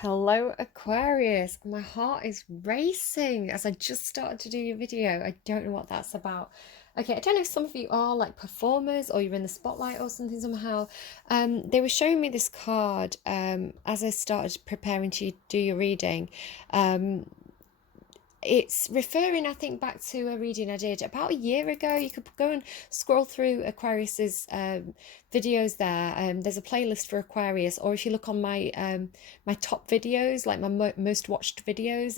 Hello, Aquarius. My heart is racing as I just started to do your video. I don't know what that's about. Okay, I don't know if some of you are like performers or you're in the spotlight or something somehow. They were showing me this card as I started preparing to do your reading. Um, it's referring, I think, back to a reading I did about a year ago. You could go and scroll through Aquarius's videos there. There's a playlist for Aquarius, or if you look on my top videos, like my most watched videos,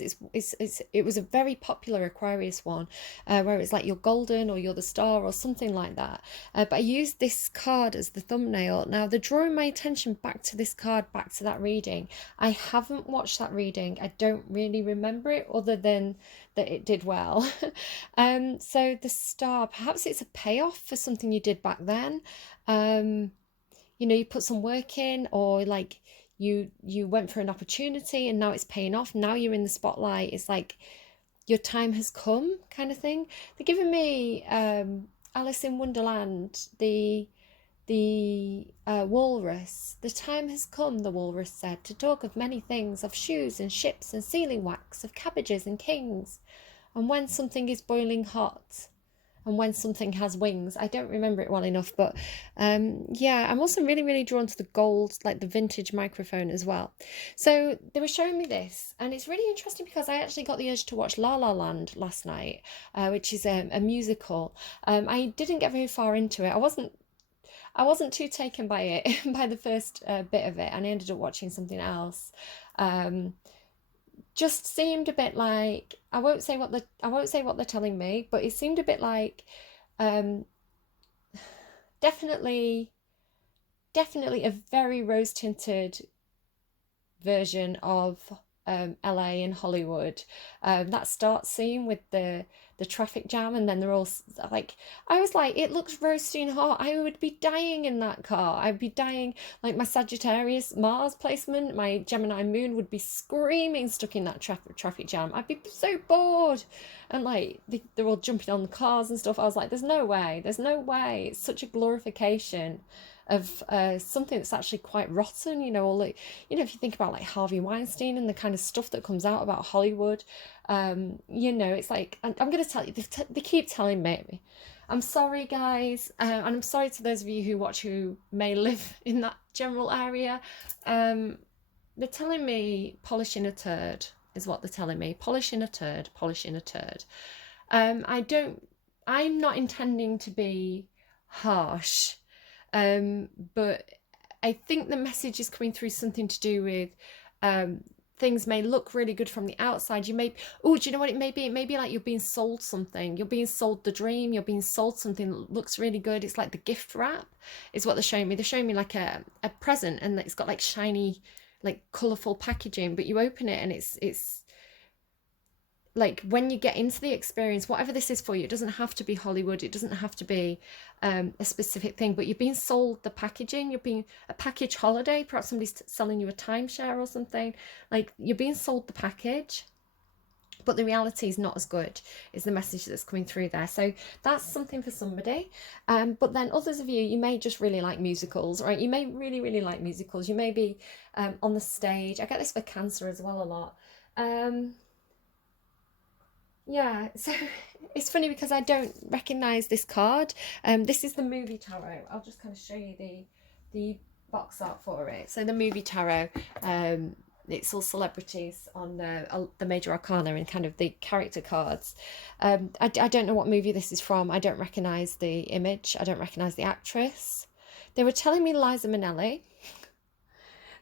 it was a very popular Aquarius one, where it's like you're golden or you're the star or something like that. But I used this card as the thumbnail. Now they're drawing my attention back to this card, back to that reading. I haven't watched that reading. I don't really remember it other than that it did well. So the star, perhaps it's a payoff for something you did back then. Um, you put some work in, or like you went for an opportunity and now it's paying off. Now you're in the spotlight. It's like your time has come, kind of thing. They're giving me Alice in Wonderland, the walrus. The time has come, the walrus said, to talk of many things, of shoes and ships and sealing wax, of cabbages and kings. And when something is boiling hot, and when something has wings. I don't remember it well enough, but yeah, I'm also really, really drawn to the gold, like the vintage microphone as well. So they were showing me this, and it's really interesting because I actually got the urge to watch La La Land last night, which is a musical. I didn't get very far into it. I wasn't too taken by it by the first bit of it, and I ended up watching something else. Um, just seemed a bit like, I won't say what they're telling me, but it seemed a bit like um, definitely definitely a very rose tinted version of LA and Hollywood. That start scene with the traffic jam, and then they're all like, I was like, it looks roasting hot. I would be dying in that car. I'd be dying. Like my Sagittarius Mars placement, my Gemini Moon would be screaming stuck in that traffic jam. I'd be so bored, and like they're all jumping on the cars and stuff. I was like, there's no way. There's no way. It's such a glorification of something that's actually quite rotten, or like, if you think about like Harvey Weinstein and the kind of stuff that comes out about Hollywood, it's like, I'm going to tell you, they keep telling me, I'm sorry guys, and I'm sorry to those of you who watch who may live in that general area. They're telling me polishing a turd is what they're telling me. Polishing a turd, polishing a turd. I'm not intending to be harsh, but I think the message is coming through something to do with things may look really good from the outside. Do you know what it may be? It may be like you're being sold something. You're being sold the dream. You're being sold something that looks really good. It's like the gift wrap is what they're showing me. They're showing me like a present, and it's got like shiny, like colourful packaging, but you open it and it's like, when you get into the experience, whatever this is for you, it doesn't have to be Hollywood, it doesn't have to be a specific thing, but you're being sold the packaging. You're being a package holiday, perhaps somebody's selling you a timeshare or something. Like, you're being sold the package, but the reality is not as good, is the message that's coming through there. So that's something for somebody. But then others of you may just really like musicals, right? You may really, really like musicals. You may be on the stage. I get this for Cancer as well a lot. Yeah, so it's funny because I don't recognize this card. This is the movie tarot. I'll just kind of show you the box art for it. So the movie tarot, it's all celebrities on the major arcana and kind of the character cards. I don't know what movie this is from. I don't recognize the image. I don't recognize the actress. They were telling me Liza Minnelli.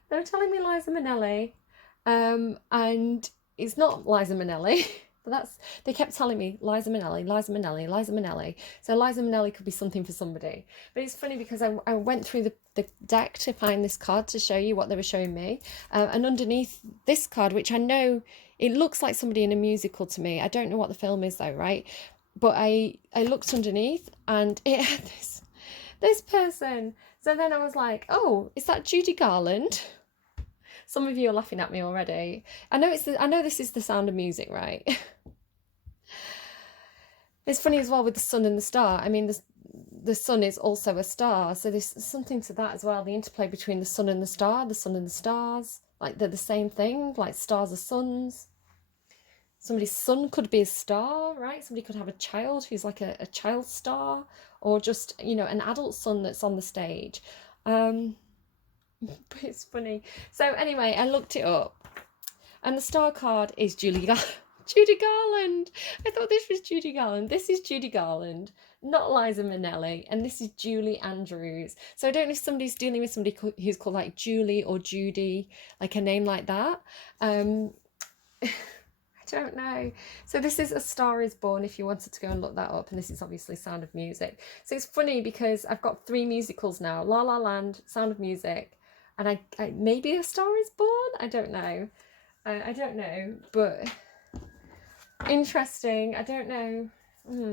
They were telling me Liza Minnelli, and it's not Liza Minnelli. But they kept telling me Liza Minnelli, Liza Minnelli, Liza Minnelli. So Liza Minnelli could be something for somebody. But it's funny because I went through the deck to find this card to show you what they were showing me. And underneath this card, which I know, it looks like somebody in a musical to me. I don't know what the film is though, right? But I looked underneath and it had this person. So then I was like, oh, is that Judy Garland? Some of you are laughing at me already. I know this is The Sound of Music, right? It's funny as well with the sun and the star. I mean, the sun is also a star, so there's something to that as well. The interplay between the sun and the star, the sun and the stars, like they're the same thing, like stars are suns. Somebody's son could be a star, right? Somebody could have a child who's like a child star, or just, you know, an adult son that's on the stage. But it's funny. So anyway, I looked it up, and the star card is Judy Garland. I thought this was Judy Garland. This is Judy Garland, not Liza Minnelli, and this is Julie Andrews. So I don't know if somebody's dealing with somebody who's called like Julie or Judy, like a name like that. I don't know. So this is A Star Is Born, if you wanted to go and look that up, and this is obviously Sound of Music. So it's funny because I've got 3 musicals now: La La Land, Sound of Music, and I maybe A Star Is Born. I don't know. I don't know, but interesting. I don't know.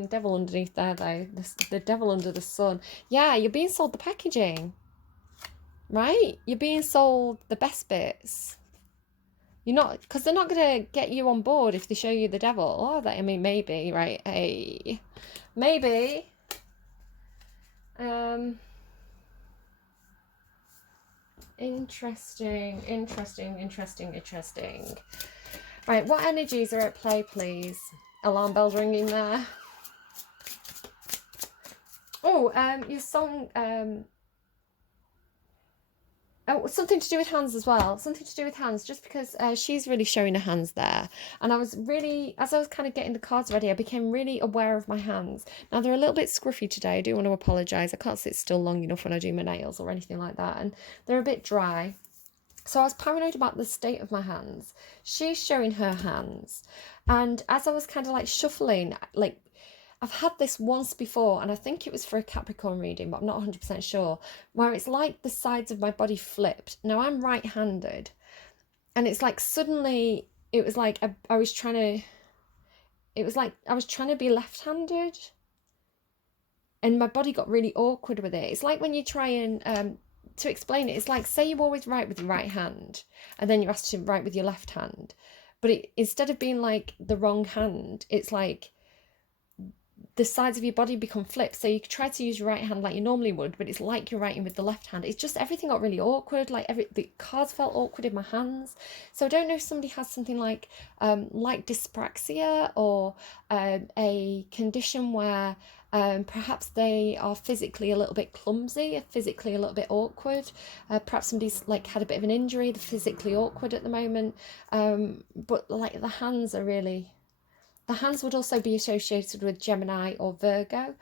Devil underneath there though. The devil under the sun. Yeah, you're being sold the packaging, right? You're being sold the best bits. You're not, because they're not going to get you on board if they show you the devil, are they? I mean, maybe, right? Hey, maybe. Interesting. Right, what energies are at play, please? Alarm bells ringing there. Oh, your song, oh, something to do with hands as well. Something to do with hands, just because she's really showing her hands there. And I was really, as I was kind of getting the cards ready, I became really aware of my hands. Now, they're a little bit scruffy today. I do want to apologise. I can't sit still long enough when I do my nails or anything like that. And they're a bit dry. So I was paranoid about the state of my hands. She's showing her hands. And as I was kind of like shuffling, like, I've had this once before, and I think it was for a Capricorn reading, but I'm not 100% sure, where it's like the sides of my body flipped. Now, I'm right-handed, and it's like suddenly, it was like I was trying to be left-handed, and my body got really awkward with it. It's like when you try and, to explain it, it's like, say you always write with your right hand, and then you're asked to write with your left hand, but instead of being like the wrong hand, it's like the sides of your body become flipped. So you try to use your right hand like you normally would, but it's like you're writing with the left hand. It's just, everything got really awkward. Like the cards felt awkward in my hands. So I don't know if somebody has something like dyspraxia, or a condition where perhaps they are physically a little bit clumsy, physically a little bit awkward. Perhaps somebody's like had a bit of an injury, they're physically awkward at the moment. But like the hands are really... The hands would also be associated with Gemini or Virgo,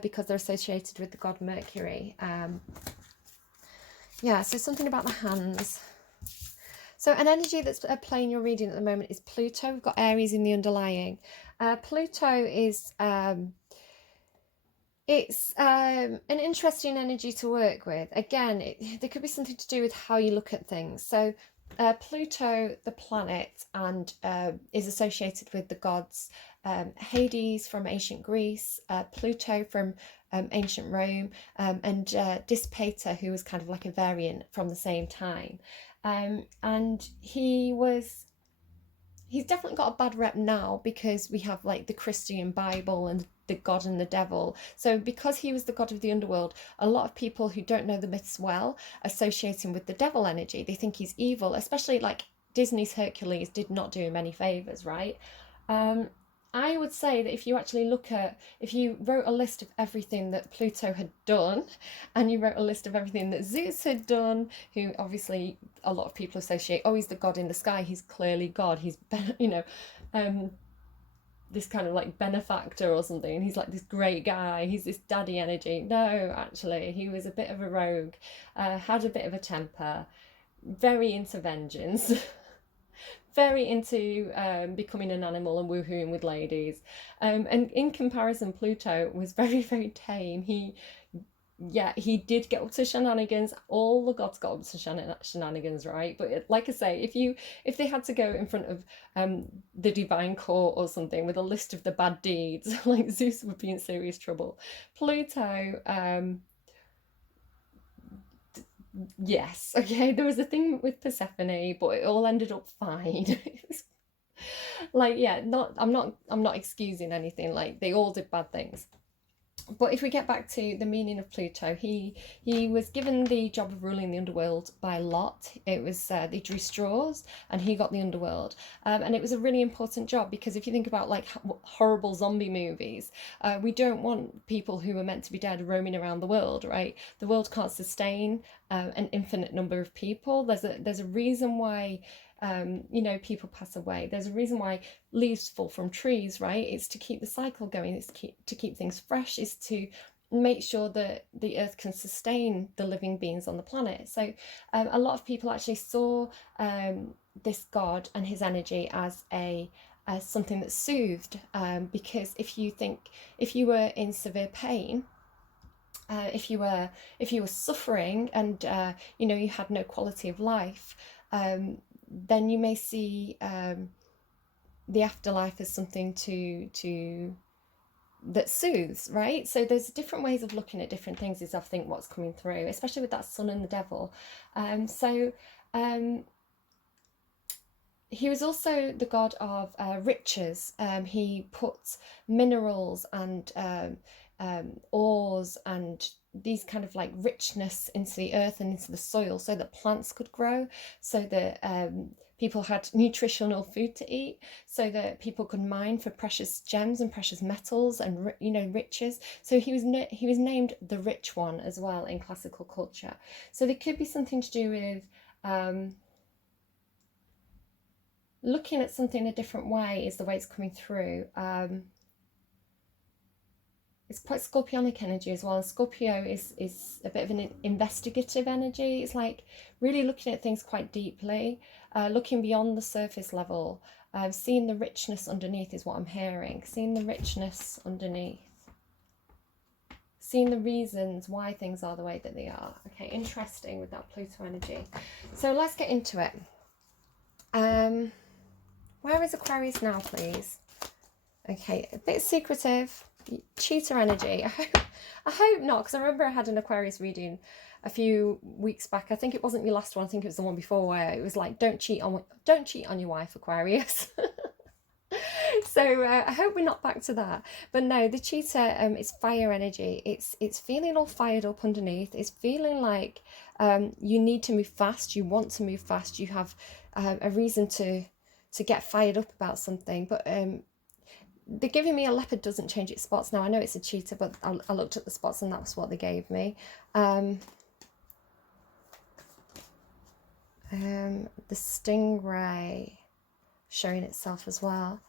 because they're associated with the god Mercury. Yeah, so something about the hands. So an energy that's playing your reading at the moment is Pluto. We've got Aries in the underlying. Pluto is... it's an interesting energy to work with. Again, there could be something to do with how you look at things. So Pluto, the planet, and is associated with the gods Hades from ancient Greece, Pluto from ancient Rome, and Dispater, who was kind of like a variant from the same time. And he's definitely got a bad rep now, because we have like the Christian Bible and the God and the devil. So because he was the god of the underworld, a lot of people who don't know the myths well associate him with the devil energy. They think he's evil, especially like Disney's Hercules did not do him any favors, right? I would say that if you wrote a list of everything that Pluto had done, and you wrote a list of everything that Zeus had done, who obviously a lot of people associate, oh, he's the god in the sky, he's clearly God, he's, you know, this kind of like benefactor or something, and he's like this great guy, he's this daddy energy. No, actually, he was a bit of a rogue, had a bit of a temper, very into vengeance. Very into becoming an animal and woohooing with ladies. And in comparison, Pluto was very, very tame. He did get up to shenanigans. All the gods got up to shenanigans, right? But like I say, if they had to go in front of the divine court or something with a list of the bad deeds, like Zeus would be in serious trouble. Pluto, yes, okay, there was a thing with Persephone, but it all ended up fine. Like, yeah, I'm not excusing anything, like they all did bad things. But if we get back to the meaning of Pluto, he was given the job of ruling the underworld by Lot. It was they drew straws, and he got the underworld, and it was a really important job, because if you think about like horrible zombie movies, we don't want people who are meant to be dead roaming around the world, right? The world can't sustain an infinite number of people. There's a reason why. You know, people pass away. There's a reason why leaves fall from trees, right? It's to keep the cycle going. It's to keep things fresh. It's to make sure that the earth can sustain the living beings on the planet. So a lot of people actually saw this god and his energy as something that soothed, because if you were in severe pain, if you were suffering, and you know, you had no quality of life, then you may see the afterlife as something that soothes, right? So there's different ways of looking at different things, is I think what's coming through, especially with that sun and the devil. He was also the god of riches. He put minerals and ores and these kind of like richness into the earth and into the soil, so that plants could grow, so that people had nutritional food to eat, so that people could mine for precious gems and precious metals and, you know, riches. So he was named the Rich One as well in classical culture. So there could be something to do with looking at something a different way, is the way it's coming through. It's quite Scorpionic energy as well. And Scorpio is a bit of an investigative energy. It's like really looking at things quite deeply, looking beyond the surface level, seeing the richness underneath is what I'm hearing. Seeing the richness underneath. Seeing the reasons why things are the way that they are. Okay, interesting with that Pluto energy. So let's get into it. Where is Aquarius now, please? Okay, a bit secretive. Cheater energy. I hope not, because I remember I had an Aquarius reading a few weeks back. I think it wasn't your last one. I think it was the one before, where it was like, don't cheat on your wife, Aquarius. So I hope we're not back to that. But no, the cheater, it's fire energy. It's feeling all fired up underneath. It's feeling like you need to move fast. You want to move fast. You have a reason to get fired up about something. But they're giving me a leopard doesn't change its spots. Now, I know it's a cheetah, but I looked at the spots and that's what they gave me. The stingray showing itself as well.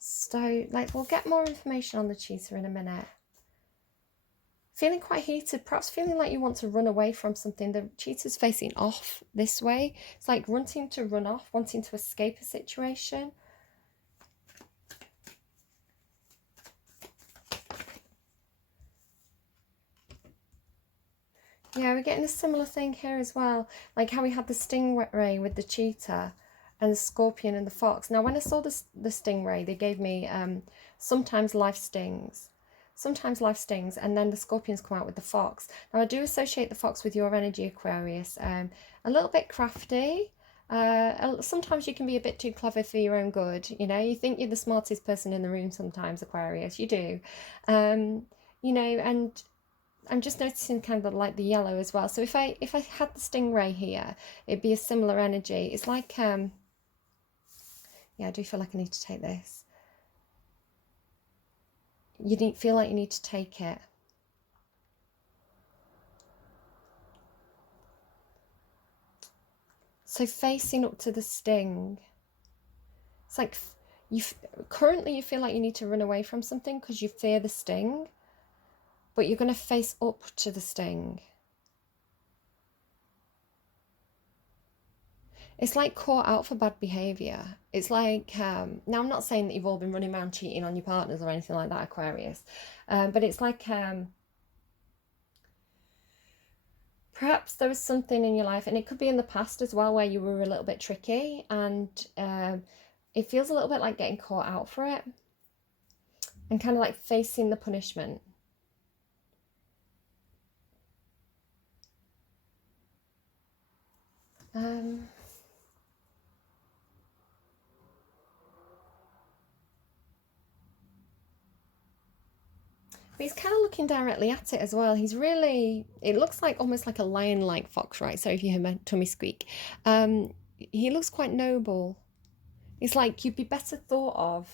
So, like, we'll get more information on the cheetah in a minute. Feeling quite heated, perhaps feeling like you want to run away from something. The cheetah's facing off this way. It's like wanting to run off, wanting to escape a situation. Yeah, we're getting a similar thing here as well. Like how we had the stingray with the cheetah and the scorpion and the fox. Now, when I saw the stingray, they gave me sometimes life stings. Sometimes life stings, and then the scorpions come out with the fox. Now, I do associate the fox with your energy, Aquarius. A little bit crafty. Sometimes you can be a bit too clever for your own good. You know, you think you're the smartest person in the room sometimes, Aquarius. You do. You know, and I'm just noticing kind of like the yellow as well. So if I had the stingray here, it'd be a similar energy. It's like, yeah, I do feel like I need to take this. You feel like you need to take it. So facing up to the sting. It's like currently you feel like you need to run away from something because you fear the sting. But you're going to face up to the sting. It's like caught out for bad behaviour. It's like, now I'm not saying that you've all been running around cheating on your partners or anything like that, Aquarius. But it's like, perhaps there was something in your life, and it could be in the past as well, where you were a little bit tricky, and it feels a little bit like getting caught out for it. And kind of like facing the punishment. But he's kind of looking directly at it as well. He's really, it looks like almost like a lion-like fox, right? So if you hear my tummy squeak, he looks quite noble. It's like you'd be better thought of,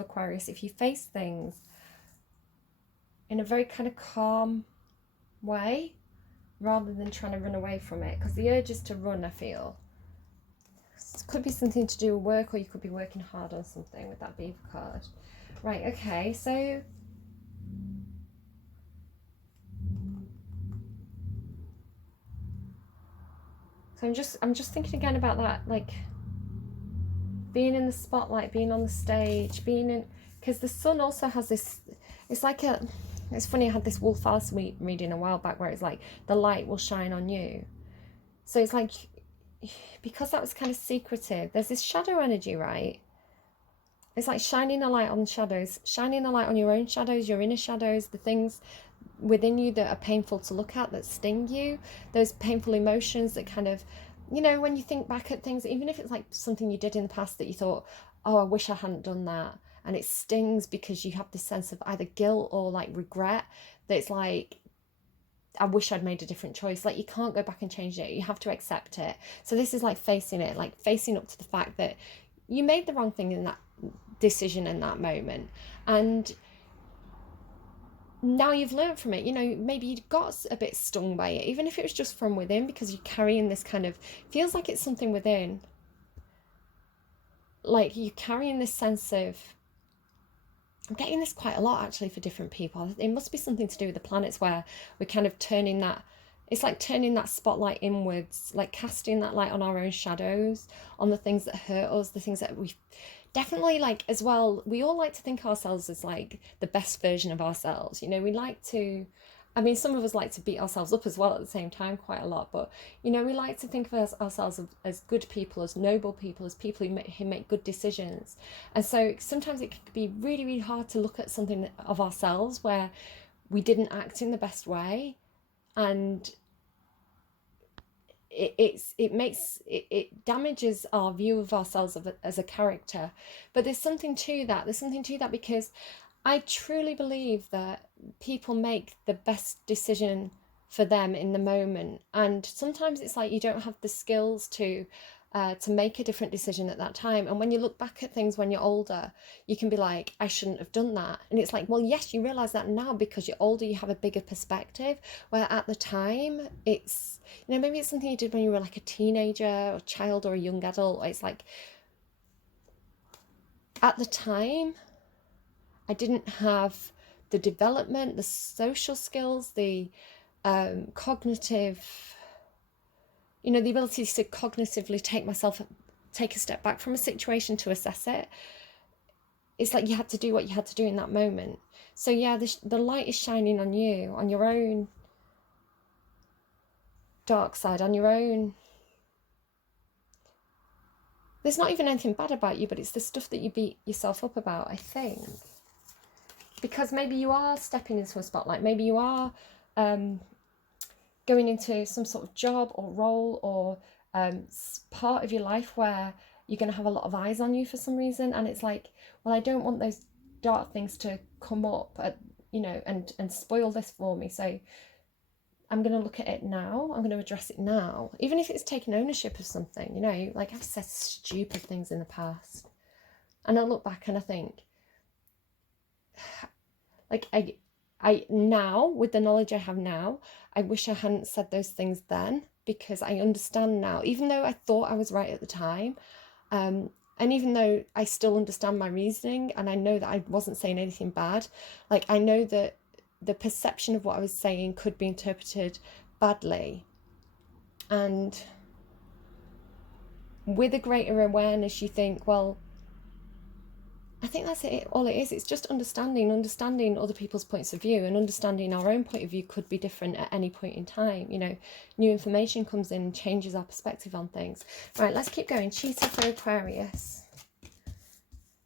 Aquarius, if you face things in a very kind of calm way rather than trying to run away from it. Because the urge is to run, I feel. It could be something to do with work, or you could be working hard on something with that beaver card. Right, okay, so I'm just thinking again about that, like being in the spotlight, being on the stage, being in, because the sun also has this, it's like a, it's funny, I had this Wolf Alice reading a while back where it's like the light will shine on you. So it's like, because that was kind of secretive, there's this shadow energy, right? It's like shining a light on shadows, shining a light on your own shadows, your inner shadows, the things within you that are painful to look at, that sting you, those painful emotions that kind of, you know, when you think back at things, even if it's like something you did in the past that you thought, oh, I wish I hadn't done that, and it stings because you have this sense of either guilt or like regret, that it's like, I wish I'd made a different choice. Like, you can't go back and change it, you have to accept it. So this is like facing it, like facing up to the fact that you made the wrong thing in that decision in that moment, and now you've learned from it. You know, maybe you got a bit stung by it, even if it was just from within, because you're carrying this kind of, feels like it's something within, like you're carrying this sense of, I'm getting this quite a lot actually for different people. It must be something to do with the planets, where we're kind of turning that, it's like turning that spotlight inwards, like casting that light on our own shadows, on the things that hurt us, the things that we definitely, like, as well, we all like to think ourselves as like the best version of ourselves. You know, we like to, I mean, some of us like to beat ourselves up as well at the same time quite a lot, but, you know, we like to think of ourselves as good people, as noble people, as people who make good decisions. And so sometimes it can be really, really hard to look at something of ourselves where we didn't act in the best way, and it damages our view of ourselves as a character. But there's something to that, because I truly believe that people make the best decision for them in the moment, and sometimes it's like you don't have the skills to make a different decision at that time. And when you look back at things when you're older, you can be like, I shouldn't have done that. And it's like, well, yes, you realize that now because you're older, you have a bigger perspective, where at the time it's, you know, maybe it's something you did when you were like a teenager or a child or a young adult. It's like, at the time, I didn't have the development, the social skills, the cognitive, you know, the ability to cognitively take a step back from a situation to assess it. It's like you had to do what you had to do in that moment. So yeah, the light is shining on you, on your own dark side, on your own. There's not even anything bad about you, but it's the stuff that you beat yourself up about, I think. Because maybe you are stepping into a spotlight, maybe you are going into some sort of job or role or part of your life where you're going to have a lot of eyes on you for some reason, and it's like, well, I don't want those dark things to come up, you know, and spoil this for me. So I'm going to look at it now. I'm going to address it now, even if it's taking ownership of something. You know, like, I've said stupid things in the past, and I look back and I think, like, I now, with the knowledge I have now, I wish I hadn't said those things then, because I understand now, even though I thought I was right at the time, and even though I still understand my reasoning, and I know that I wasn't saying anything bad, like, I know that the perception of what I was saying could be interpreted badly. And with a greater awareness, you think, well, I think that's it. All it is, it's just understanding other people's points of view, and understanding our own point of view could be different at any point in time. You know, new information comes in and changes our perspective on things. Right, let's keep going. Cheetah for Aquarius.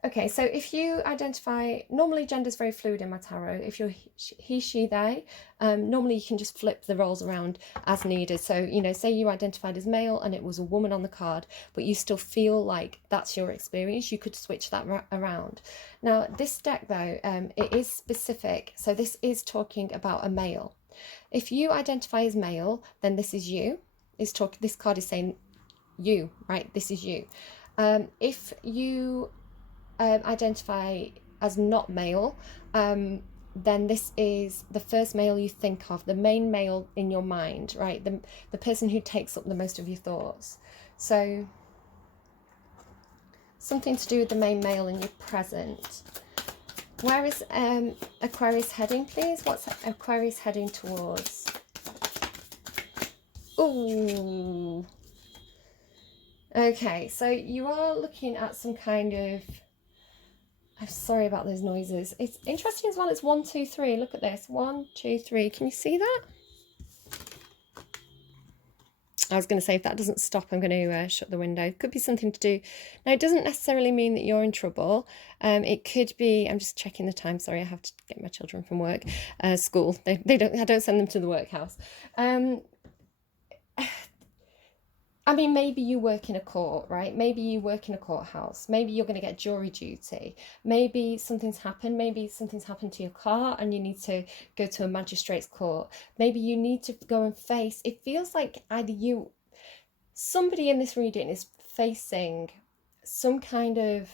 Okay, so if you identify, normally gender is very fluid in my tarot. If you're he, she, they, normally you can just flip the roles around as needed. So, you know, say you identified as male and it was a woman on the card, but you still feel like that's your experience, you could switch that around. Now, this deck though, it is specific. So this is talking about a male. If you identify as male, then this is you. This card is saying you, right? This is you. If you identify as not male, then this is the first male you think of, the main male in your mind, right? The person who takes up the most of your thoughts. So something to do with the main male in your present. Where is Aquarius heading, please? What's Aquarius heading towards? Ooh. Okay, so you are looking at some kind of, I'm sorry about those noises. It's interesting as well. It's 1, 2, 3. Look at this. 1, 2, 3. Can you see that? I was going to say, if that doesn't stop, I'm going to shut the window. It could be something to do. Now, it doesn't necessarily mean that you're in trouble. It could be, I'm just checking the time. Sorry, I have to get my children from work, school. I don't send them to the workhouse. I mean, maybe you work in a court, right? Maybe you work in a courthouse. Maybe you're going to get jury duty. Maybe something's happened. Maybe something's happened to your car and you need to go to a magistrate's court. Maybe you need to go and face, it feels like either somebody in this reading is facing some kind of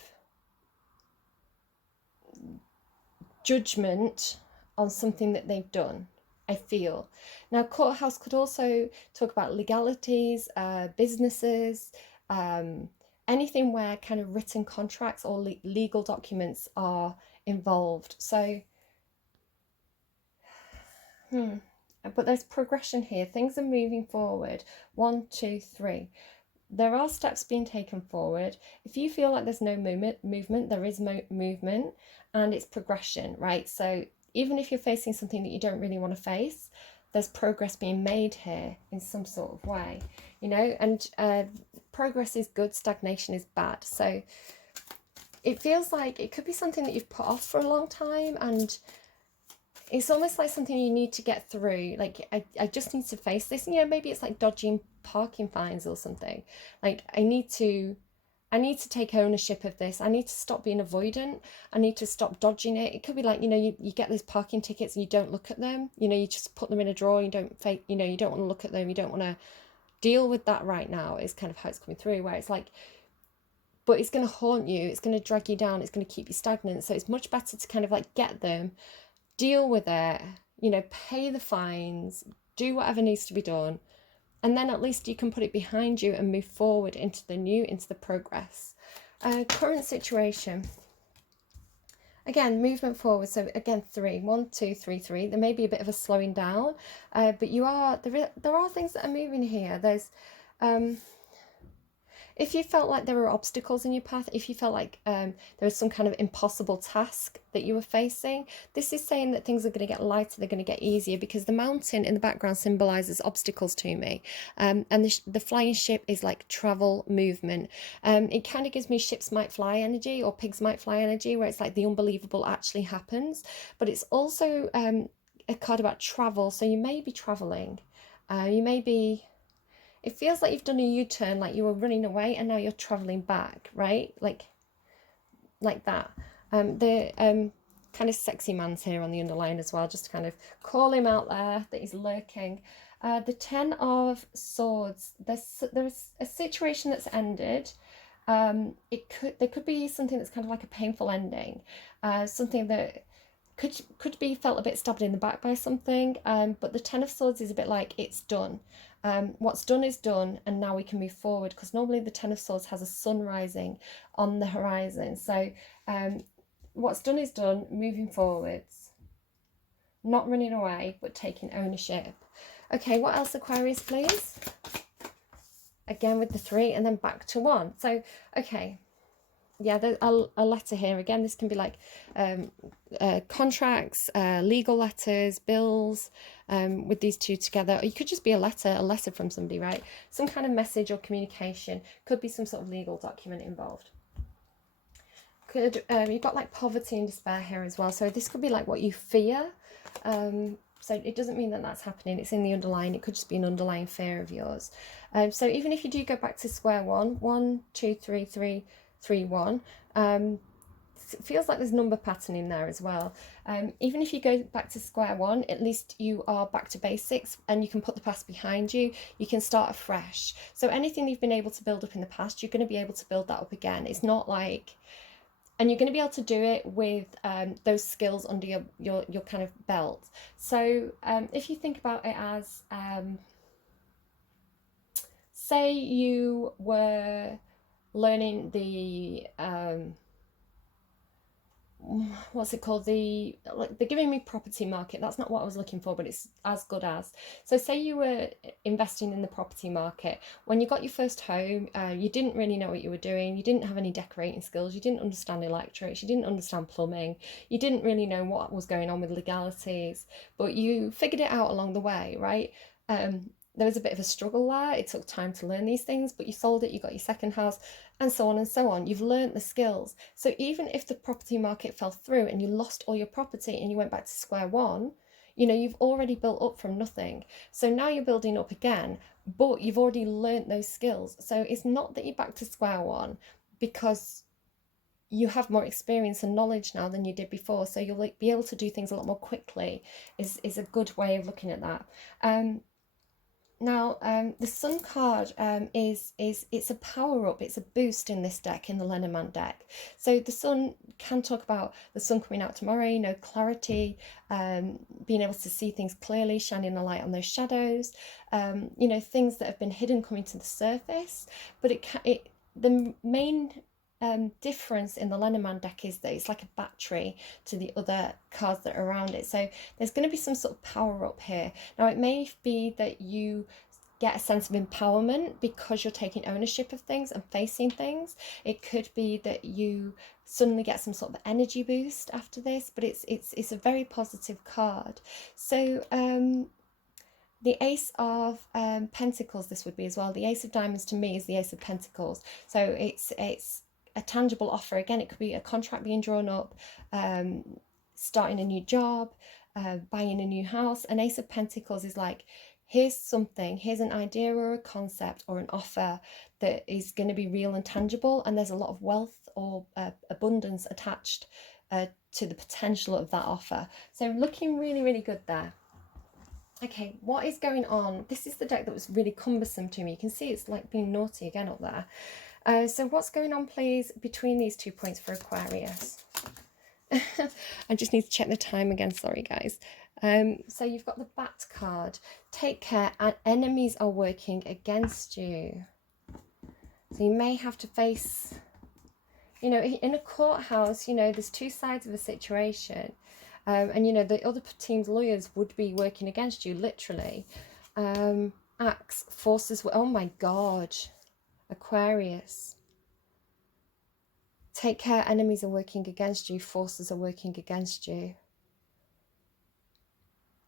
judgment on something that they've done. I feel. Now, courthouse could also talk about legalities, businesses, anything where kind of written contracts or legal documents are involved. So, but there's progression here. Things are moving forward. 1, 2, 3. There are steps being taken forward. If you feel like there's no movement, there is movement, and it's progression, right? So even if you're facing something that you don't really want to face, there's progress being made here in some sort of way, you know, and progress is good, stagnation is bad. So it feels like it could be something that you've put off for a long time, and it's almost like something you need to get through. Like, I just need to face this. You know, maybe it's like dodging parking fines or something. Like, I need to take ownership of this. I need to stop being avoidant. I need to stop dodging it. It could be like, you know, you get those parking tickets and you don't look at them. You know, you just put them in a drawer. You don't you know, you don't want to look at them. You don't want to deal with that right now. Is kind of how it's coming through, where it's like, but it's going to haunt you. It's going to drag you down. It's going to keep you stagnant. So it's much better to kind of like get them, deal with it, you know, pay the fines, do whatever needs to be done. And then at least you can put it behind you and move forward into the new, into the progress. Current situation. Again, movement forward. So again, 3, 1, 2, 3, 3. There may be a bit of a slowing down, but there are things that are moving here. There's, if you felt like there were obstacles in your path, if you felt like there was some kind of impossible task that you were facing, this is saying that things are going to get lighter, they're going to get easier, because the mountain in the background symbolizes obstacles to me. And the flying ship is like travel, movement. It kind of gives me ships might fly energy or pigs might fly energy, where it's like the unbelievable actually happens. But it's also a card about travel. So you may be traveling. You may be... It feels like you've done a U-turn, like you were running away and now you're traveling back, right? Like that. The kind of sexy man's here on the underline as well, just to kind of call him out there that he's lurking. The 10 of Swords. There's a situation that's ended. There could be something that's kind of like a painful ending. Something that could be felt a bit stabbed in the back by something. But the 10 of Swords is a bit like it's done. What's done is done, and now we can move forward, because normally the 10 of Swords has a sun rising on the horizon. So what's done is done, moving forwards, not running away, but taking ownership. Okay, what else, Aquarius, please? Again with the 3 and then back to 1. So, okay. Yeah, there's a letter here. Again, this can be like contracts, legal letters, bills, with these two together. Or you could just be a letter from somebody, right? Some kind of message or communication. Could be some sort of legal document involved. could, you've got like poverty and despair here as well. So this could be like what you fear. So it doesn't mean that that's happening. It's in the underlying. It could just be an underlying fear of yours. So even if you do go back to square one, 1, 2, 3, 3, 3, 1, it feels like there's number pattern in there as well. Even if you go back to square one, at least you are back to basics and you can put the past behind you. You can start afresh. So anything you've been able to build up in the past, you're going to be able to build that up again. It's not like, and you're going to be able to do it with those skills under your kind of belt. So if you think about it as, say you were learning the what's it called, they're giving me property market, that's not what I was looking for, but it's as good as. So say you were investing in the property market. When you got your first home, you didn't really know what you were doing, you didn't have any decorating skills, you didn't understand electrics, you didn't understand plumbing, you didn't really know what was going on with legalities, but you figured it out along the way, right? There was a bit of a struggle there. It took time to learn these things, but you sold it, you got your second house, and so on and so on. You've learned the skills. So even if the property market fell through and you lost all your property and you went back to square one, you know, you've already built up from nothing. So now you're building up again, but you've already learned those skills. So it's not that you're back to square one, because you have more experience and knowledge now than you did before. So you'll be able to do things a lot more quickly is a good way of looking at that. Now, the Sun card it's a power up, it's a boost in this deck, in the Lenormand deck. So the Sun can talk about the sun coming out tomorrow, you know, clarity, being able to see things clearly, shining a light on those shadows, you know, things that have been hidden coming to the surface. But the main difference in the Lenormand deck is that it's like a battery to the other cards that are around it. So there's going to be some sort of power up here. Now it may be that you get a sense of empowerment because you're taking ownership of things and facing things. It could be that you suddenly get some sort of energy boost after this, but it's a very positive card. So the Ace of Pentacles, this would be as well. The Ace of Diamonds to me is the Ace of Pentacles. So it's a tangible offer. Again, it could be a contract being drawn up, starting a new job, buying a new house. An Ace of Pentacles is like, here's something, here's an idea or a concept or an offer that is going to be real and tangible, and there's a lot of wealth or abundance attached to the potential of that offer. So looking really, really good there. Okay, what is going on? This is the deck that was really cumbersome to me. You can see it's like being naughty again up there. So what's going on, please, between these 2 points for Aquarius? I just need to check the time again. Sorry, guys. So you've got the Bat card. Take care, and enemies are working against you. So you may have to face, you know, in a courthouse, you know, there's two sides of a situation. And, you know, the other team's lawyers would be working against you, literally. Axe, forces, oh my God. Aquarius. Take care, enemies are working against you, forces are working against you.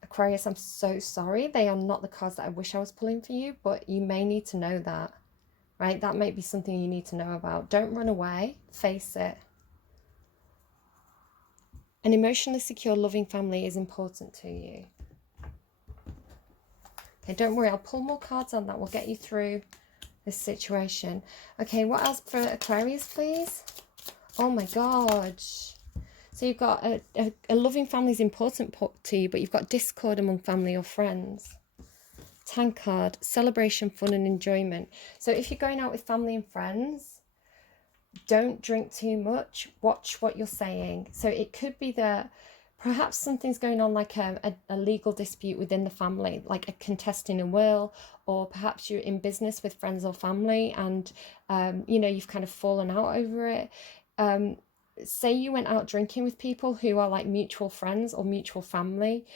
Aquarius, I'm so sorry. They are not the cards that I wish I was pulling for you, but you may need to know that, right? That might be something you need to know about. Don't run away. Face it. An emotionally secure, loving family is important to you. Okay, don't worry. I'll pull more cards on that. We'll get you through this situation. Okay, what else for Aquarius, please? Oh my God. So you've got a loving family is important to you, but you've got discord among family or friends. 10 card, celebration, fun and enjoyment. So if you're going out with family and friends, don't drink too much. Watch what you're saying. So it could be that perhaps something's going on, like a legal dispute within the family, like a contesting a will, or perhaps you're in business with friends or family and, you know, you've kind of fallen out over it. Say you went out drinking with people who are like mutual friends or mutual family.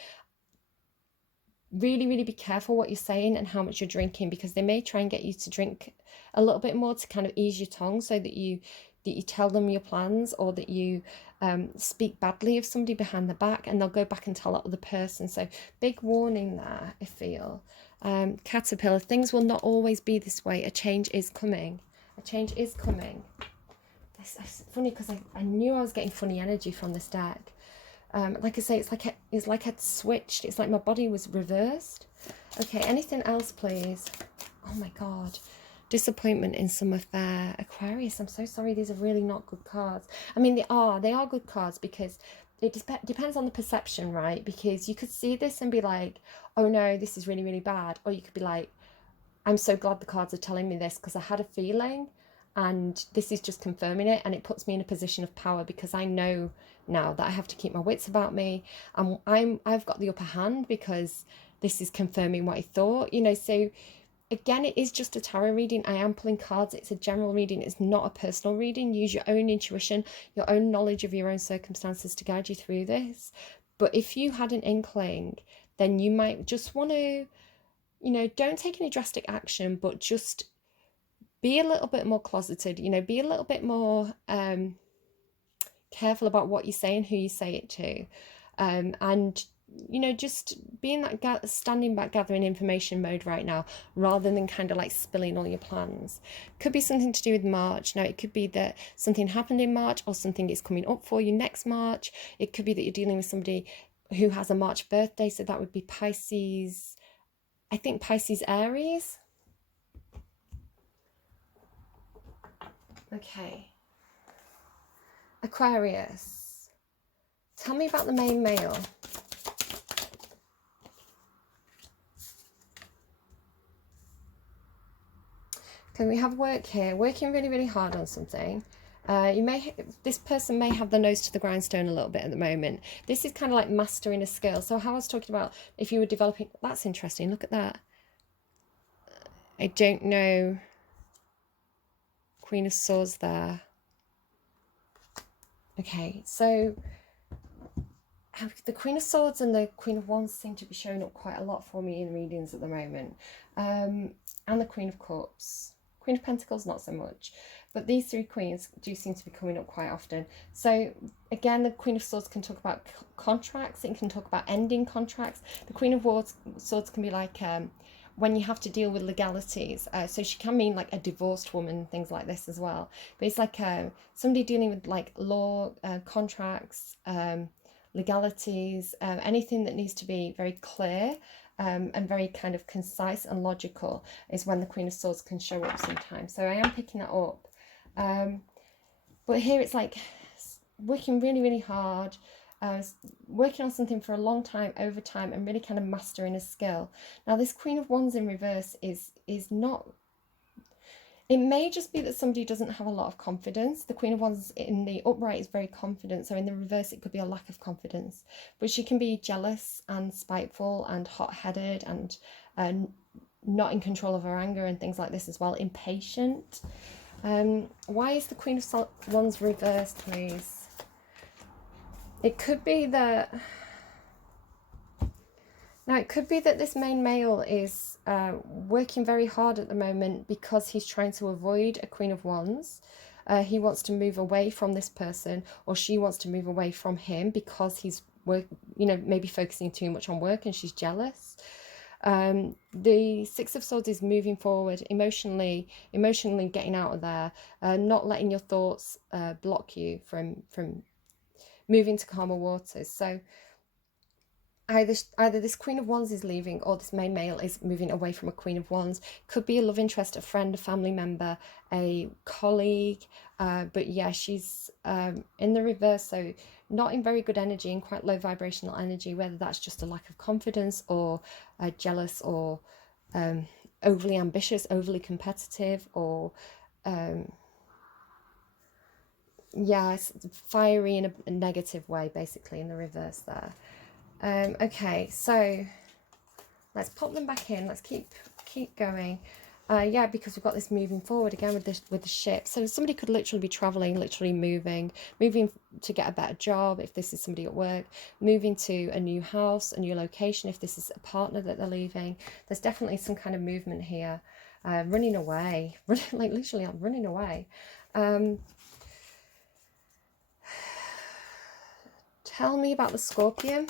Really, really be careful what you're saying and how much you're drinking, because they may try and get you to drink a little bit more to kind of ease your tongue, so that you tell them your plans, or that you speak badly of somebody behind the back, and they'll go back and tell that other person. So big warning there, I feel. Caterpillar, things will not always be this way. A change is coming. A change is coming. It's funny because I knew I was getting funny energy from this deck. Like I say, it's like I'd switched. It's like my body was reversed. Okay, anything else, please? Oh my God. Disappointment in some affair. Aquarius, I'm so sorry. These are really not good cards. I mean, they are good cards because it depends on the perception, right? Because you could see this and be like, oh no, this is really, really bad. Or you could be like, I'm so glad the cards are telling me this because I had a feeling and this is just confirming it, and it puts me in a position of power because I know now that I have to keep my wits about me, and I've got the upper hand because this is confirming what I thought, you know. So again, it is just a tarot reading. I am pulling cards. It's a general reading. It's not a personal reading. Use your own intuition, your own knowledge of your own circumstances to guide you through this. But if you had an inkling, then you might just want to, you know, don't take any drastic action, but just be a little bit more closeted, you know, be a little bit more careful about what you say and who you say it to. And, you know, just be in that standing back, gathering information mode right now, rather than kind of like spilling all your plans. Could be something to do with March. Now, it could be that something happened in March or something is coming up for you next March. It could be that you're dealing with somebody who has a March birthday. So that would be Pisces, I think Pisces, Aries. Okay. Aquarius, tell me about the main male. Can we have work here? Working really, really hard on something. This person may have the nose to the grindstone a little bit at the moment. This is kind of like mastering a skill. So how I was talking about if you were developing, that's interesting. Look at that. I don't know. Queen of Swords there. Okay, so the Queen of Swords and the Queen of Wands seem to be showing up quite a lot for me in readings at the moment. And the Queen of Cups. Queen of Pentacles, not so much. But these three queens do seem to be coming up quite often. So, again, the Queen of Swords can talk about contracts. It can talk about ending contracts. The Queen of Swords can be like when you have to deal with legalities. So she can mean like a divorced woman, things like this as well. But it's like somebody dealing with like law, contracts, legalities, anything that needs to be very clear and very kind of concise and logical is when the Queen of Swords can show up sometimes. So I am picking that up. But here it's like working really, really hard, working on something for a long time, over time, and really kind of mastering a skill. Now this Queen of Wands in reverse is not... It may just be that somebody doesn't have a lot of confidence. The Queen of Wands in the upright is very confident, so in the reverse it could be a lack of confidence. But she can be jealous and spiteful and hot-headed and not in control of her anger and things like this as well. Impatient. Why is the Queen of Wands reversed, please? It could be that... Now, it could be that this main male is working very hard at the moment because he's trying to avoid a Queen of Wands. He wants to move away from this person, or she wants to move away from him because he's maybe focusing too much on work and she's jealous. The Six of Swords is moving forward, emotionally getting out of there, not letting your thoughts block you from moving to calmer waters. So either this Queen of Wands is leaving or this main male is moving away from a Queen of Wands. Could be a love interest, a friend, a family member, a colleague. But yeah, she's in the reverse, so not in very good energy, in quite low vibrational energy, whether that's just a lack of confidence or jealous or overly ambitious, overly competitive, or yeah, it's fiery in a negative way, basically, in the reverse there. Okay, so let's pop them back in. Let's keep going. Yeah, because we've got this moving forward again with the ship. So somebody could literally be traveling, literally moving to get a better job if this is somebody at work, moving to a new house, a new location if this is a partner that they're leaving. There's definitely some kind of movement here. Running away, like literally I'm running away. Tell me about the Scorpion.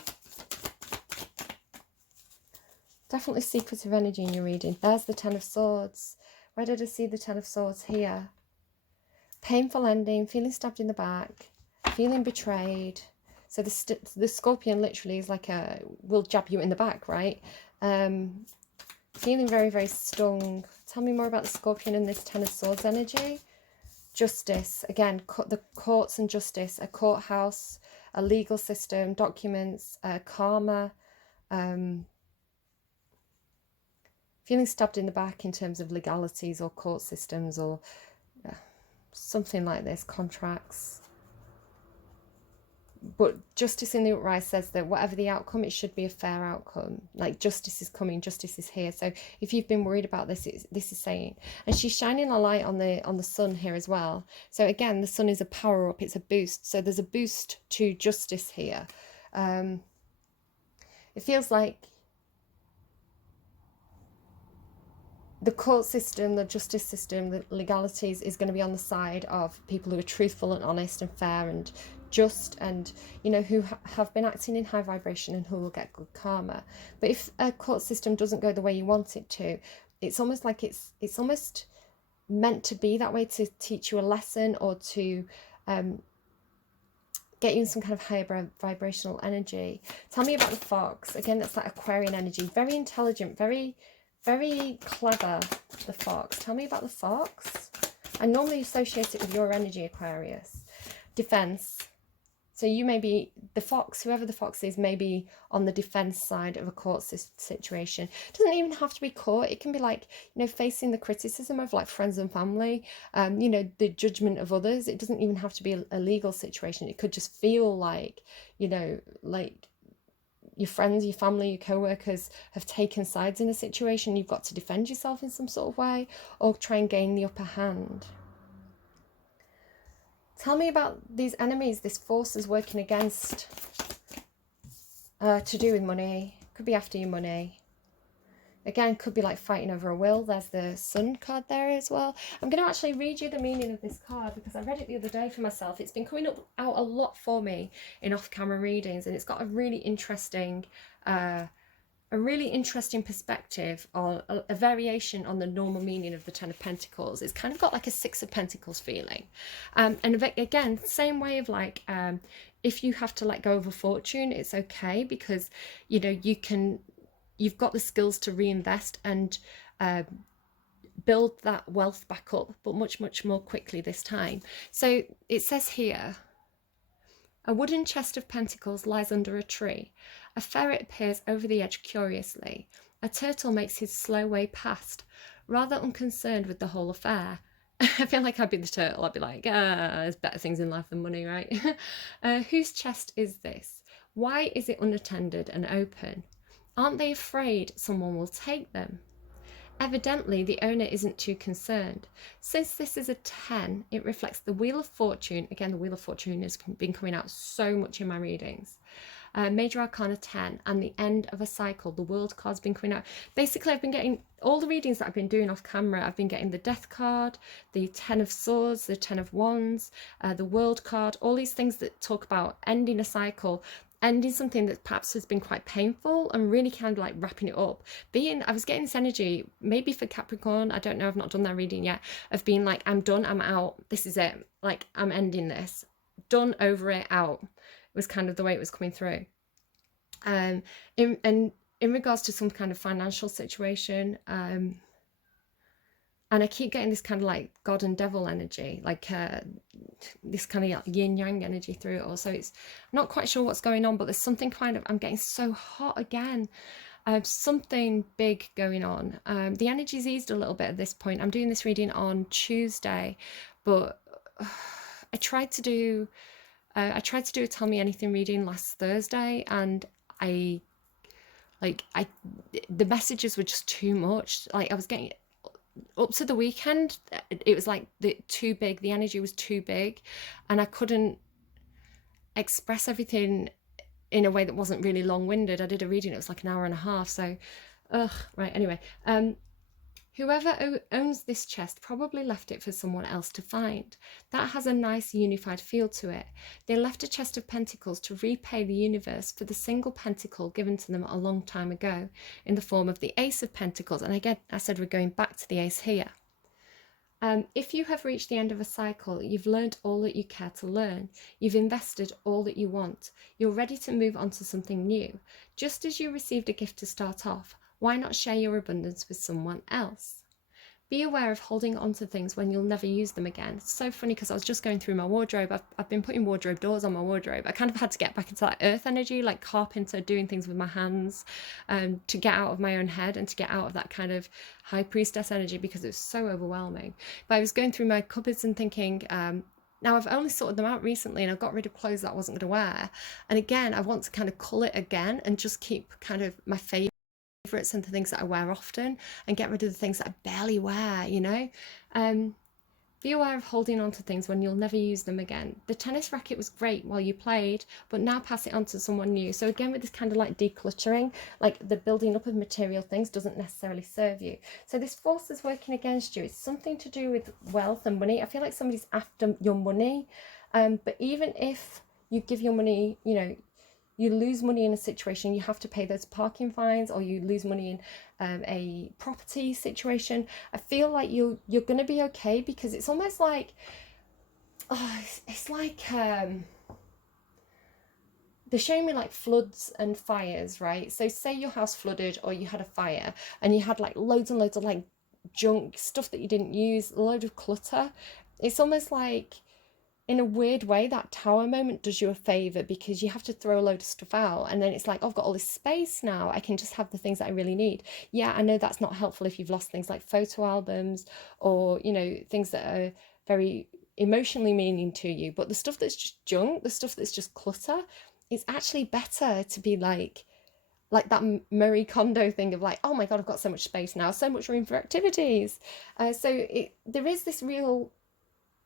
Definitely secretive energy in your reading. There's the Ten of Swords. Where did I see the Ten of Swords? Here. painful ending, feeling stabbed in the back, feeling betrayed. So the scorpion literally is like will jab you in the back, right? Feeling very, very stung. Tell me more about the scorpion in this Ten of Swords energy. Justice, again, the courts and justice, a courthouse, a legal system, documents, karma, feeling stabbed in the back in terms of legalities or court systems or something like this, contracts. But justice in the upright says that whatever the outcome, it should be a fair outcome. Like justice is coming, justice is here. So if you've been worried about this, this is saying, and she's shining a light on the sun here as well. So again, the sun is a power up, it's a boost. So there's a boost to justice here. It feels like the court system, the justice system, the legalities is going to be on the side of people who are truthful and honest and fair and just, and you know, who have been acting in high vibration and who will get good karma. But if a court system doesn't go the way you want it to, it's almost like it's almost meant to be that way, to teach you a lesson or to get you in some kind of higher vibrational energy. Tell me about the fox. Again, that's like Aquarian energy, very intelligent, very clever, the fox. Tell me about the fox. I normally associate it with your energy, Aquarius. Defense. So you may be, the fox, whoever the fox is, may be on the defense side of a court situation. It doesn't even have to be court. It can be like, you know, facing the criticism of like friends and family, you know, the judgment of others. It doesn't even have to be a legal situation. It could just feel like, you know, like your friends, your family, your co-workers have taken sides in a situation. You've got to defend yourself in some sort of way or try and gain the upper hand. Tell me about these enemies, this force is working against, to do with money. Could be after your money. Again, could be like fighting over a will. There's the Sun card there as well. I'm going to actually read you the meaning of this card because I read it the other day for myself. It's been coming out a lot for me in off-camera readings, and it's got a really interesting perspective, or a variation on the normal meaning of the Ten of Pentacles. It's kind of got like a Six of Pentacles feeling. And again, same way of like, if you have to let go of a fortune, it's okay, because, you know, you've got the skills to reinvest and build that wealth back up, but much, much more quickly this time. So it says here, a wooden chest of pentacles lies under a tree. A ferret peers over the edge curiously. A turtle makes his slow way past, rather unconcerned with the whole affair. I feel like I'd be the turtle. I'd be like, there's better things in life than money, right? Whose chest is this? Why is it unattended and open? Aren't they afraid someone will take them? Evidently, the owner isn't too concerned. Since this is a 10, it reflects the Wheel of Fortune. Again, the Wheel of Fortune has been coming out so much in my readings. Major Arcana 10 and the end of a cycle. The World card's been coming out. Basically, I've been getting all the readings that I've been doing off camera. I've been getting the Death card, the 10 of Swords, the 10 of Wands, the World card, all these things that talk about ending a cycle, ending something that perhaps has been quite painful, and really kind of like wrapping it up. I was getting this energy, maybe for Capricorn, I don't know, I've not done that reading yet, of being like, I'm done, I'm out, this is it, like I'm ending this, done, over it, out, was kind of the way it was coming through. In regards to some kind of financial situation, and I keep getting this kind of like God and devil energy, like this kind of yin yang energy through it all. So it's not quite sure what's going on, but there's something kind of, I'm getting so hot again. Something big going on. The energy's eased a little bit at this point. I'm doing this reading on Tuesday, but I tried to do a Tell Me Anything reading last Thursday, and the messages were just too much. Like I was getting up to the weekend, it was like too big. The energy was too big, and I couldn't express everything in a way that wasn't really long-winded. I did a reading, it was like an hour and a half. So, right. Anyway, whoever owns this chest probably left it for someone else to find. That has a nice unified feel to it. They left a chest of pentacles to repay the universe for the single pentacle given to them a long time ago in the form of the Ace of Pentacles. And again, I said we're going back to the Ace here. If you have reached the end of a cycle, you've learned all that you care to learn. You've invested all that you want. You're ready to move on to something new. Just as you received a gift to start off, why not share your abundance with someone else? Be aware of holding on to things when you'll never use them again. It's so funny because I was just going through my wardrobe. I've been putting wardrobe doors on my wardrobe. I kind of had to get back into that earth energy, like carpenter, doing things with my hands, to get out of my own head and to get out of that kind of high priestess energy, because it was so overwhelming. But I was going through my cupboards and thinking, now I've only sorted them out recently and I've got rid of clothes that I wasn't going to wear. And again, I want to kind of cull it again and just keep kind of my favourites and the things that I wear often, and get rid of the things that I barely wear, you know. Be aware of holding on to things when you'll never use them again. The tennis racket was great while you played, but now pass it on to someone new. So again, with this kind of like decluttering, like the building up of material things doesn't necessarily serve you. So this force is working against you. It's something to do with wealth and money. I feel like somebody's after your money. But even if you give your money, you know, you lose money in a situation, you have to pay those parking fines, or you lose money in a property situation, I feel like you're going to be okay, because it's almost like, it's like, they're showing me like floods and fires, right? So say your house flooded or you had a fire and you had like loads and loads of like junk, stuff that you didn't use, a load of clutter. It's almost like, in a weird way, that tower moment does you a favor, because you have to throw a load of stuff out, and then it's like, oh, I've got all this space now, I can just have the things that I really need. Yeah, I know that's not helpful if you've lost things like photo albums, or, you know, things that are very emotionally meaning to you, but the stuff that's just junk, the stuff that's just clutter, it's actually better to be like that Marie Kondo thing of like, oh my god, I've got so much space now, so much room for activities. There is this real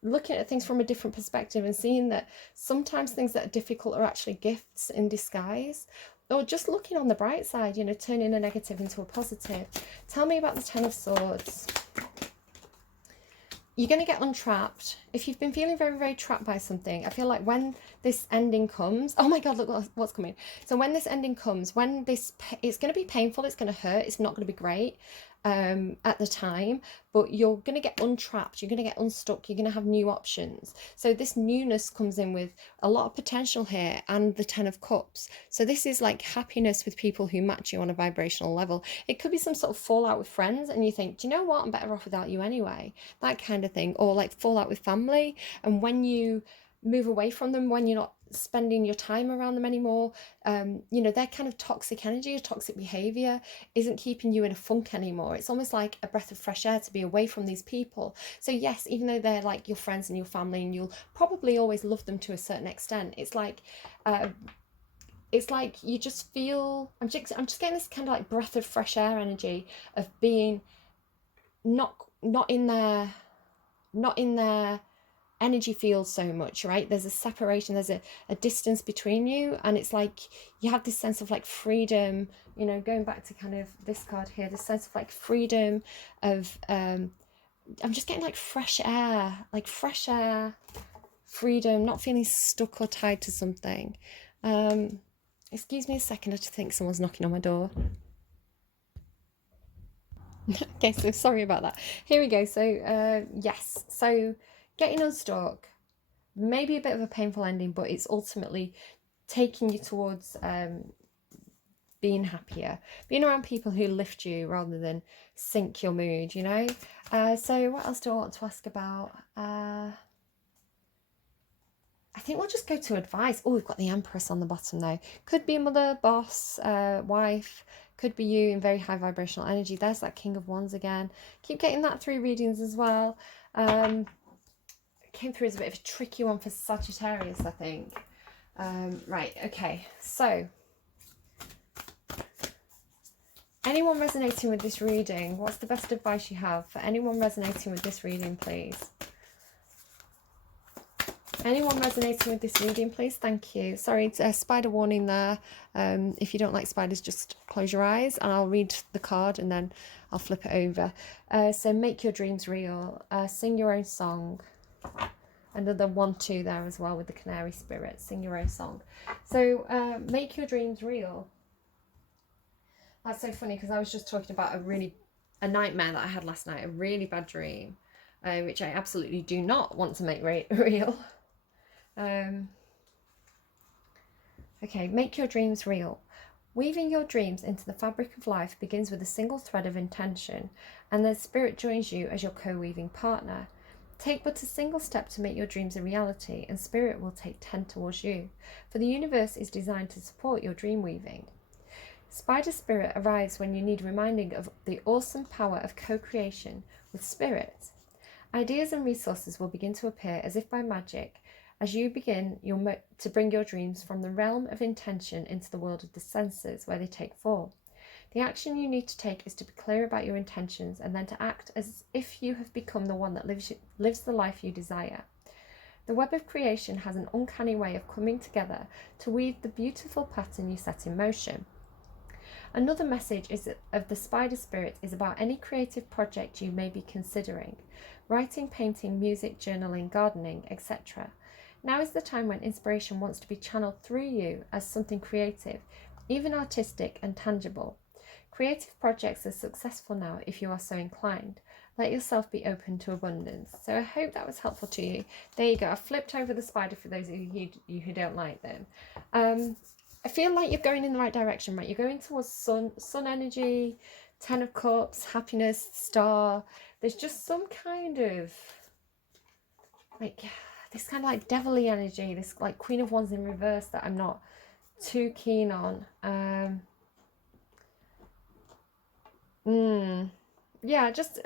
looking at things from a different perspective, and seeing that sometimes things that are difficult are actually gifts in disguise, or just looking on the bright side, you know, turning a negative into a positive. Tell me about the Ten of Swords. You're going to get untrapped. If you've been feeling very, very trapped by something, I feel like when this ending comes, oh my God, look what's coming. So when this ending comes, it's going to be painful, it's going to hurt, it's not going to be great at the time, but you're going to get untrapped, you're going to get unstuck, you're going to have new options. So this newness comes in with a lot of potential here, and the Ten of Cups. So this is like happiness with people who match you on a vibrational level. It could be some sort of fallout with friends and you think, do you know what, I'm better off without you anyway, that kind of thing. Or like fallout with family, and when you move away from them, when you're not spending your time around them anymore, you know, their kind of toxic energy or toxic behavior isn't keeping you in a funk anymore. It's almost like a breath of fresh air to be away from these people. So yes, even though they're like your friends and your family, and you'll probably always love them to a certain extent, it's like you just feel, I'm just getting this kind of like breath of fresh air energy of being not in their energy field so much, right? There's a separation, there's a distance between you, and it's like you have this sense of like freedom, you know, going back to kind of this card here, this sense of like freedom of I'm just getting like fresh air, freedom, not feeling stuck or tied to something. Excuse me a second, I just think someone's knocking on my door. Okay, so sorry about that. Here we go. So yes, so getting unstuck, maybe a bit of a painful ending, but it's ultimately taking you towards being happier, being around people who lift you rather than sink your mood, you know. So what else do I want to ask about? I think we'll just go to advice. Oh, we've got the Empress on the bottom though. Could be a mother, boss, wife, could be you in very high vibrational energy. There's that King of Wands again. Keep getting that through readings as well. Came through as a bit of a tricky one for Sagittarius, I think. Right, okay, so anyone resonating with this reading, what's the best advice you have for anyone resonating with this reading, please? Anyone resonating with this reading, please? Thank you. Sorry, it's a spider warning there. If you don't like spiders, just close your eyes and I'll read the card and then I'll flip it over. So make your dreams real. Sing your own song. Another 1-2 there as well with the canary spirit. Sing your own song. So make your dreams real. That's so funny because I was just talking about a nightmare that I had last night, a really bad dream. which I absolutely do not want to make real. Okay, make your dreams real. Weaving your dreams into the fabric of life begins with a single thread of intention, and then Spirit joins you as your co-weaving partner. Take but a single step to make your dreams a reality, and Spirit will take 10 towards you, for the universe is designed to support your dream weaving. Spider Spirit arrives when you need reminding of the awesome power of co-creation with Spirit. Ideas and resources will begin to appear as if by magic, as you begin to bring your dreams from the realm of intention into the world of the senses, where they take form. The action you need to take is to be clear about your intentions, and then to act as if you have become the one that lives the life you desire. The web of creation has an uncanny way of coming together to weave the beautiful pattern you set in motion. Another message of the Spider Spirit is about any creative project you may be considering: writing, painting, music, journaling, gardening, etc. Now is the time when inspiration wants to be channeled through you as something creative, even artistic and tangible. Creative projects are successful now if you are so inclined. Let yourself be open to abundance. So I hope that was helpful to you. There you go. I flipped over the spider for those of you who don't like them. I feel like you're going in the right direction, right? You're going towards sun energy, 10 of Cups, happiness, star. There's just some kind of like this kind of like devilly energy, this like Queen of Wands in reverse that I'm not too keen on. Yeah, just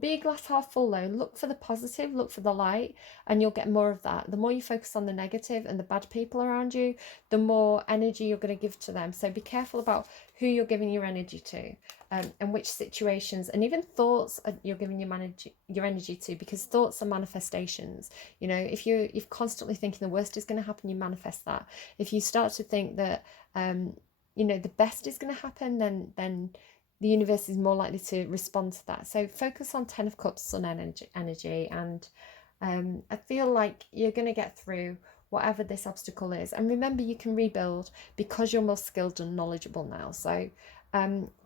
be a glass half full though. Look for the positive, look for the light, and you'll get more of that. The more you focus on the negative and the bad people around you, the more energy you're going to give to them. So be careful about who you're giving your energy to, and which situations and even thoughts you're giving your energy to, because thoughts are manifestations. You know, if you're constantly thinking the worst is going to happen, you manifest that. If you start to think that you know, the best is going to happen, then the universe is more likely to respond to that. So focus on 10 of Cups, sun energy, and I feel like you're going to get through whatever this obstacle is. And remember, you can rebuild because you're more skilled and knowledgeable now. So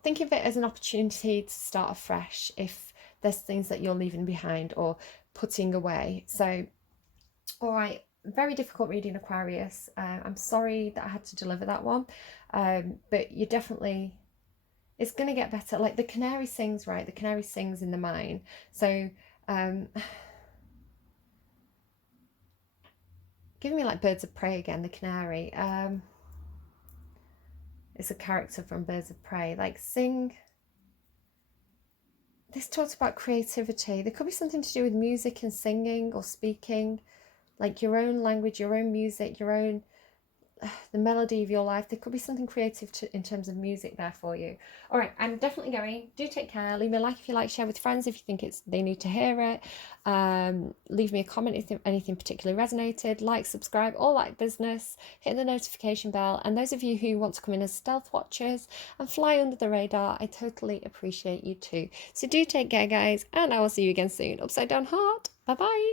think of it as an opportunity to start afresh if there's things that you're leaving behind or putting away. So, all right, very difficult reading, Aquarius. I'm sorry that I had to deliver that one, but you definitely... it's going to get better. Like the canary sings, right? The canary sings in the mine. So giving me like Birds of Prey again, the canary. It's a character from Birds of Prey. Like sing. This talks about creativity. There could be something to do with music and singing or speaking. Like your own language, your own music, your own... the melody of your life. There could be something creative in terms of music there for you. All right, I'm definitely going. Do take care. Leave me a like if you like, share with friends if you think they need to hear it. Leave me a comment if anything particularly resonated. Like, subscribe, all that business. Hit the notification bell. And those of you who want to come in as stealth watchers and fly under the radar, I totally appreciate you too. So do take care, guys, and I will see you again soon. Upside down heart. Bye bye.